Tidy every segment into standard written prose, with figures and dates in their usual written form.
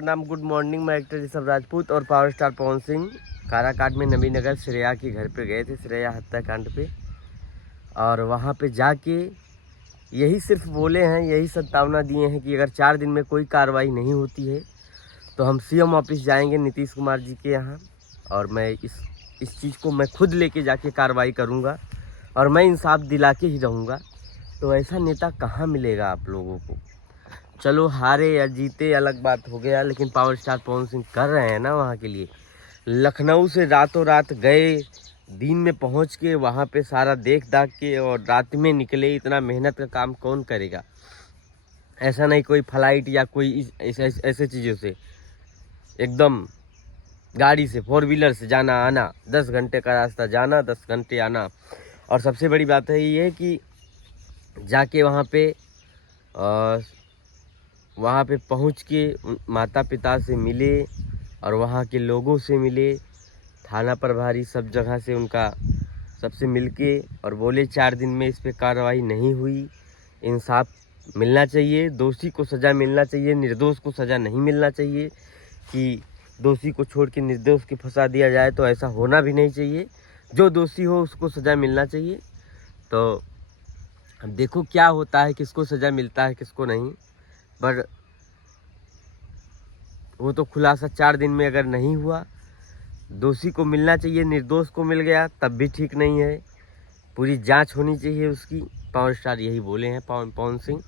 नाम good morning. मैं actor Rishabh Rajput और पावर स्टार पवन सिंह काराकाट में नबीनगर श्रेया के घर पे गए थे, श्रेया हत्याकांड पे। और वहाँ पे जाके यही सिर्फ बोले हैं, यही सत्तावना दिए हैं कि अगर 4 दिन में कोई कार्रवाई नहीं होती है तो हम सीएम ऑफिस जाएंगे नीतीश कुमार जी के यहाँ, और मैं इस चीज़ को मैं खुद लेके जाके कार्रवाई करूँगा और मैं इंसाफ दिला के ही रहूँगा। तो ऐसा नेता कहाँ मिलेगा आप लोगों को। चलो हारे या जीते अलग बात हो गया, लेकिन पावर स्टार पवन सिंह कर रहे हैं ना वहाँ के लिए। लखनऊ से रातों रात गए, दिन में पहुँच के वहाँ पे सारा देख दाख के और रात में निकले। इतना मेहनत का काम कौन करेगा। ऐसा नहीं कोई फ्लाइट या कोई ऐसे चीज़ों से, एकदम गाड़ी से 4 व्हीलर से जाना आना, 10 घंटे का रास्ता जाना, 10 घंटे आना। और सबसे बड़ी बात है ये कि जाके वहाँ पे पहुँच के माता पिता से मिले और वहाँ के लोगों से मिले, थाना प्रभारी सब जगह से उनका सबसे मिलके और बोले 4 दिन में इस पे कार्रवाई नहीं हुई, इंसाफ मिलना चाहिए, दोषी को सज़ा मिलना चाहिए, निर्दोष को सज़ा नहीं मिलना चाहिए कि दोषी को छोड़ के निर्दोष के फंसा दिया जाए। तो ऐसा होना भी नहीं चाहिए, जो दोषी हो उसको सज़ा मिलना चाहिए। तो अब देखो क्या होता है, किसको सज़ा मिलता है किसको नहीं। पर वो तो खुलासा 4 दिन में अगर नहीं हुआ, दोषी को मिलना चाहिए, निर्दोष को मिल गया तब भी ठीक नहीं है। पूरी जांच होनी चाहिए उसकी। पावर स्टार यही बोले हैं पवन सिंह।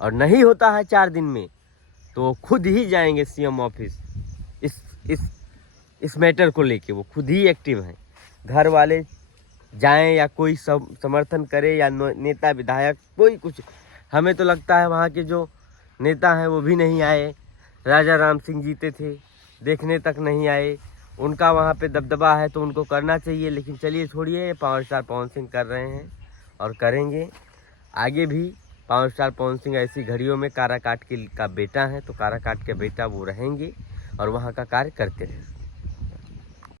और नहीं होता है 4 दिन में तो खुद ही जाएंगे सीएम ऑफिस। इस मैटर को लेके वो खुद ही एक्टिव हैं। घर वाले जाएं या कोई समर्थन करे या नेता विधायक कोई कुछ, हमें तो लगता है वहाँ के जो नेता हैं वो भी नहीं आए। राजा राम सिंह जीते थे, देखने तक नहीं आए। उनका वहाँ पे दबदबा है तो उनको करना चाहिए। लेकिन चलिए छोड़िए, पावर स्टार पवन सिंह कर रहे हैं और करेंगे आगे भी। पावर स्टार पवन सिंह ऐसी घड़ियों में काराकाट का बेटा है, तो काराकाट के बेटा वो रहेंगे और वहाँ का कार्य करते रहेंगे।